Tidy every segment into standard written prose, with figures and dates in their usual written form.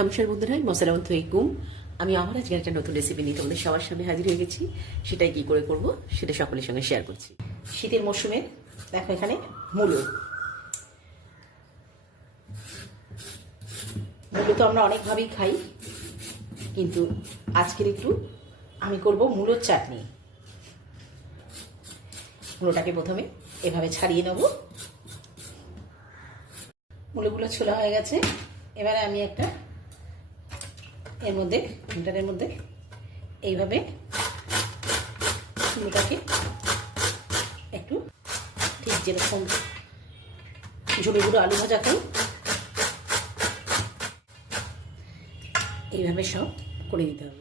নমস্কার বন্ধুরা, মশালাম থইকুম। আমি আমার আজকে একটা নতুন রেসিপি নিয়ে তোমাদের সবার সামনে হাজির হয়ে গেছি। সেটাই কি করে করব সেটা সকলের সঙ্গে শেয়ার করছি। শীতের মরশুমে দেখো এখানে মূলো তো আমরা অনেকভাবেই খাই, কিন্তু আজকের একটু আমি করব মূলোর চাটনি। মূলোটাকে প্রথমে এভাবে ছাড়িয়ে নেব। মূলোগুলো ছোলা হয়ে গেছে। এবারে আমি একটা এর মধ্যে গ্রাইন্ডারের মধ্যে এইভাবে মূলোটাকে একটু ঠিক যেরকম ঝুড়ো ঝুড়ো আলু ভাজা খাই এইভাবে সব করে দিতে হবে।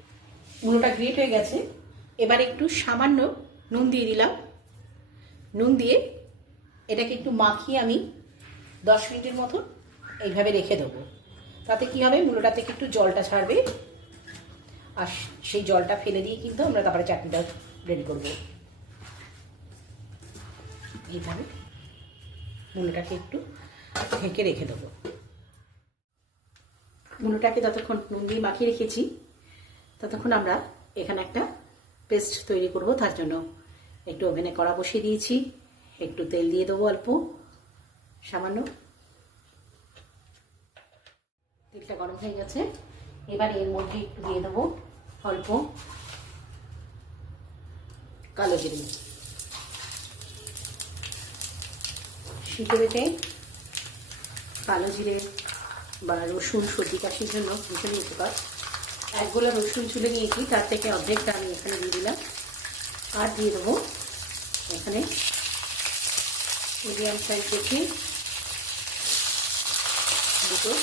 মূলোটা গ্রেট হয়ে গেছে। এবার একটু সামান্য নুন দিয়ে দিলাম। নুন দিয়ে এটাকে একটু মাখিয়ে আমি 10 মিনিটের মতো এইভাবে রেখে দেবো। তাতে কি হবে, মূলোটা থেকে একটু জলটা ছাড়বে, আর সেই জলটা ফেলে দিয়ে কিন্তু আমরা তারপরে চাটনিটা রেডি করব। এইভাবে মূলোটাকে একটু ঢেকে রেখে দেবো। মূলোটাকে যতক্ষণ নুন দিয়ে মাখিয়ে রেখেছি ততক্ষণ আমরা এখানে একটা পেস্ট তৈরি করব। তার জন্য একটু ওভেনে কড়া বসিয়ে দিয়েছি। একটু তেল দিয়ে দেবো, অল্প সামান্য। তেলটা গরম হয়ে গেছে। এবার এর মধ্যে একটু দিয়ে দেবো অল্প কালো জিরে। শীতেতে কালো জিরে বা রসুন সর্দি কাশির জন্য ভীষণই উপকার। 1 গোলা রসুন চুলে নিয়েছি, তার থেকে অর্ধেকটা আমি এখানে দিয়ে দিলাম। আর দিয়ে দেবো এখানে মিডিয়াম সাইজ দেখে দুটো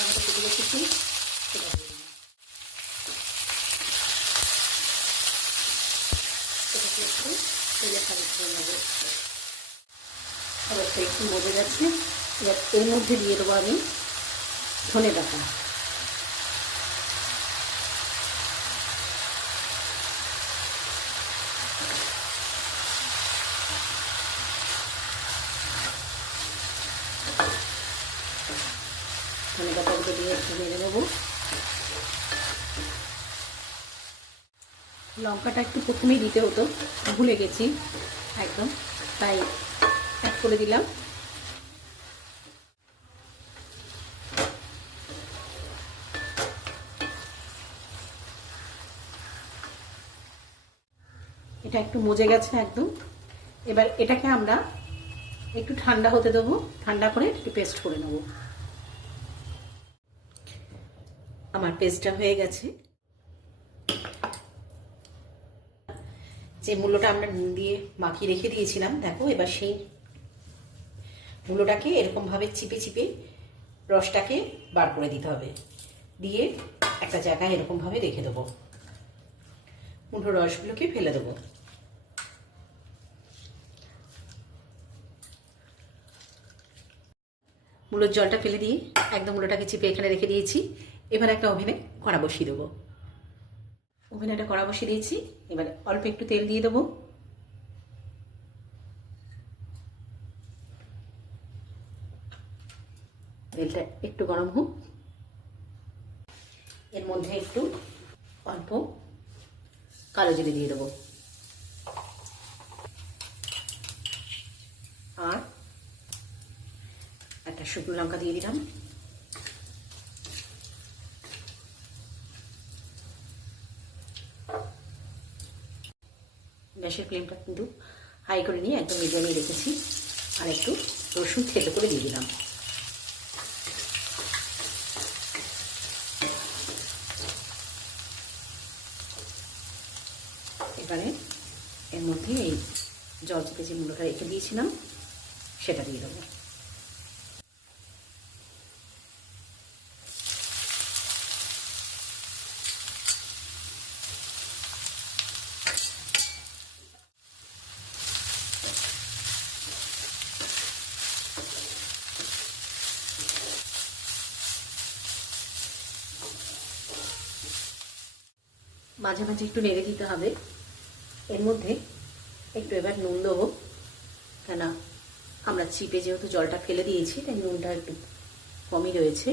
টমেটো কেটে রেখেছি, সেটা দিয়ে দিলাম। সেটাকে একটু তেলে ফ্রাই করে নেবো। অবশ্যই একটু মজে যাচ্ছে। এবার এর মধ্যে দিয়ে দেবো আমি ধনে পাতা। ধনে পাতাগুলো দিয়ে একটু নেড়ে নেবো। লঙ্কাটা একটু প্রথমেই দিতে হতো, ভুলে গেছি একদম, তাই অ্যাড করে দিলাম। এটা একটু মজে গেছে একদম। এবার এটাকে আমরা একটু ঠান্ডা হতে দেবো। ঠান্ডা করে একটু পেস্ট করে নেব। আমার পেস্টটা হয়ে গেছে। যে মূলোটা আমরা নুন দিয়ে মাখিয়ে রেখে দিয়েছিলাম, দেখো এবার সেই মূলোটাকে এরকমভাবে চিপে চিপে রসটাকে বার করে দিতে হবে। দিয়ে একটা জায়গায় এরকমভাবে রেখে দেবো। মূলোর রসগুলোকে ফেলে দেবো। মূলোর জলটা ফেলে দিয়ে একদম মূলোটাকে চিপে এখানে রেখে দিয়েছি। এবার একটা ওভেনে কড়া বসিয়ে দেবো। ওভেনে একটা কড়া বসিয়ে দিয়েছি। এবার অল্প একটু তেল দিয়ে দেবো। তেলটা একটু গরম হোক। এর মধ্যে একটু অল্প কালো জিরে দিয়ে দেবো, আর একটা শুকনো লঙ্কা দিয়ে দিলাম। গ্যাসের ফ্লেমটা কিন্তু হাই করে নিয়ে একদম মিডিয়ামে রেখেছি। আর একটু রসুন থেতো করে দিয়ে দিলাম। এবারে এর মধ্যে এই জল চিপে যে মূলোটা রেখে দিয়েছিলাম সেটা দিয়ে দেবো। মাঝে মাঝে একটু নেড়ে দিতে হবে। এর মধ্যে একটু এবার নুন দেবো, কেন আমরা চিপে যেহেতু জলটা ফেলে দিয়েছি তাই নুনটা একটু কমই রয়েছে।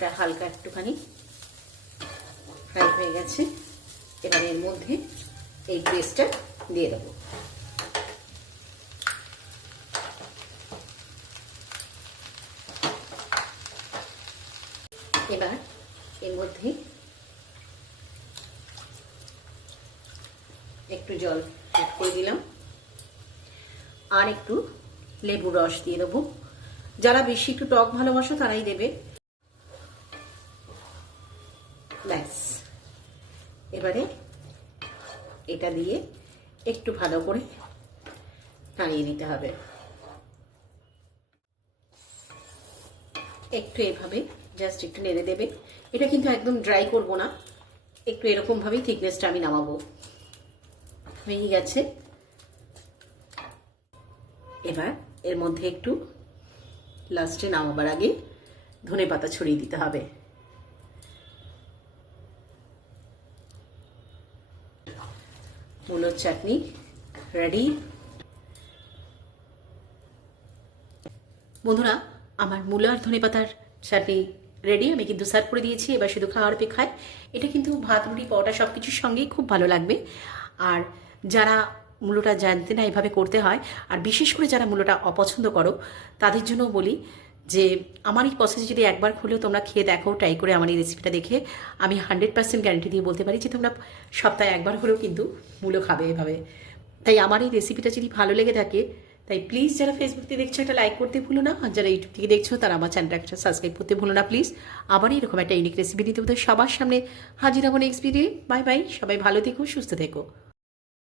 মূলোটা হালকা একটুখানি ফ্রাই হয়ে গেছে। এবার এর মধ্যে এই পেস্টটা দিয়ে দেবো। এবার এর মধ্যে একটু জল অ্যাড করে দিলাম, আর একটু লেবুর রস দিয়ে দেবো। যারা বেশি একটু টক ভালোবাসো তারাই দেবে। ব্যাস, এবারে এটা দিয়ে একটু ভালো করে নাড়িয়ে নিতে হবে। একটু এভাবে জাস্ট একটু নেড়ে দেবে। এটা কিন্তু একদম ড্রাই করব না, একটু এরকম ভাবেই থিকনেসটা আমি নামাবো। হয়ে গেছে। এবার এর মধ্যে একটু লাস্টে নামাবার আগে ধনেপাতা ছড়িয়ে দিতে হবে। মূলোর চাটনি রেডি। বন্ধুরা, আমার মূলো আর ধনেপাতার চাটনি রেডি। আমি কিন্তু সার্ভ করে দিয়েছি। এবার শুধু খাওয়ার অপেক্ষায়। এটা কিন্তু ভাত, রুটি, পরোটা সব কিছুর সঙ্গেই খুব ভালো লাগবে। আর যারা মূলোটা জানতে না এভাবে করতে হয়, আর বিশেষ করে যারা মূলোটা অপছন্দ করো তাদের জন্য বলি যে আমার এই প্রসেস যদি একবার হলেও তোমরা খেয়ে দেখো, ট্রাই করে আমার এই রেসিপিটা দেখে আমি 100% গ্যারান্টি দিয়ে বলতে পারি যে তোমরা সপ্তাহে একবার হলেও কিন্তু মূলো খাবে এভাবে। তাই আমার এই রেসিপিটা যদি ভালো লেগে থাকে, তাই প্লিজ যারা ফেসবুক থেকে দেখছো একটা লাইক করতে ভুলো না, আর যারা ইউটিউব থেকে দেখছো তারা আমার চ্যানেলটা একটা সাবস্ক্রাইব করতে ভুলো না প্লিজ। আবার এরকম একটা ইউনিক রেসিপি নিতে সবার সামনে হাজির হবো নেক্সট ভিডিও। বাই বাই, সবাই ভালো থেকো, সুস্থ থেকো।